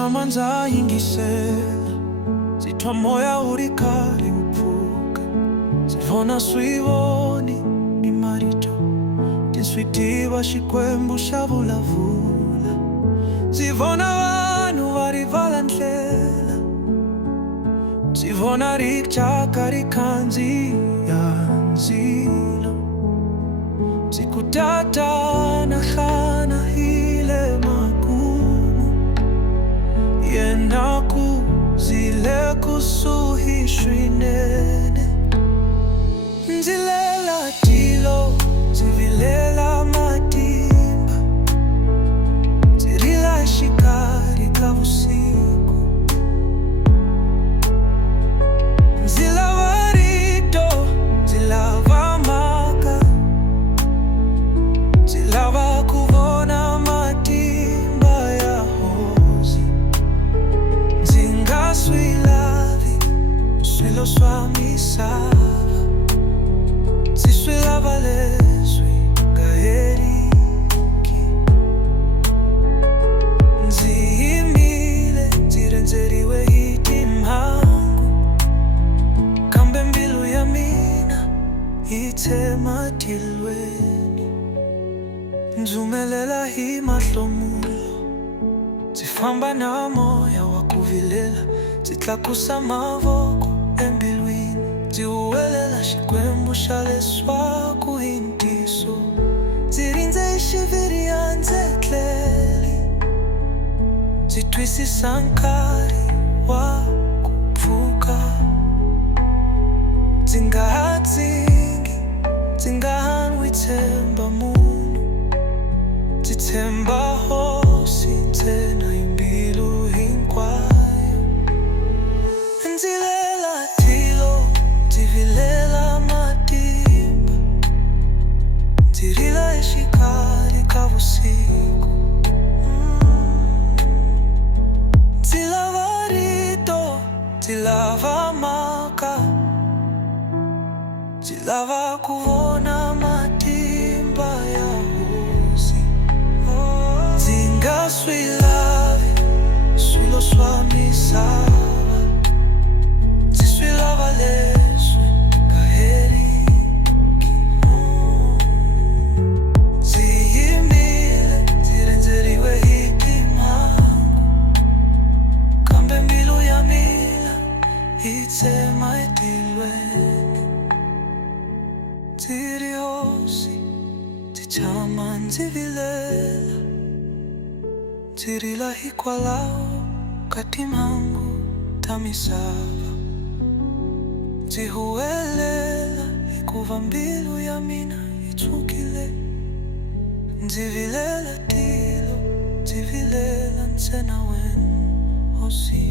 tamanza yingisela, zitwa moya urikari upfuka, zivona swivoni ni marito, tinswitiwa xikwembu xa vulavula, zivona vanhu va rivala ndlela, zivona ricaka rikhandziya ndzilo, zikutatana hlana hile makumu, yena kuzile kusuhi swinene, ndzilela tilo, zivilela matimba, zirila xikari ka vusiku, zilava rito, zilava maka, zilava kuvona matimba ya hosi, zinga swilavi swilo swa misava, ziswilava leswi nga heriki, ndzi yimile ndzi rendzeriwe hi timhangu, kambe mbilu ya mina yi tshema tilweni, ndzumelela hi mahlomulo, ndzi famba na moya wa kuvilela, ndzi tlakusa mavoko embilwini, ndzi huwelela xikwembu xa leswaku hi ntiso, ndzi rindze xiviri ya ndzetleli, ndzi twisisa nkarhi wa ku pfuka, ndzi nga ha dzingi, ndzi nga ha n'wi tshemba munhu, ndzi tshemba hosi ntsena hi mbilu hinkwayo, ndzi lela tilo, ndzi vilela matimba, ndzi rila exikarhi ka vusiku, ndzi lava rito, ndzi lava maka, ndzi lava ku vona matimba ya hosi, ndzi nga swi lavi swilo swa misava, ndzi swi lava leswi nga heriki, ndzi yimile ndzi rendzeriwe hi timhangu, kambe mbilu ya mina yi tshema etilweni, ndzi ri hosi, ndzi tshama ndzi vilela, ndzi rila hikwalaho ka timhangu ta misava, ndzi huwelela hikuva mbilu ya mina yi tshukile, ndzi vilela tilo, ndzi vilela ntsena wena hosi.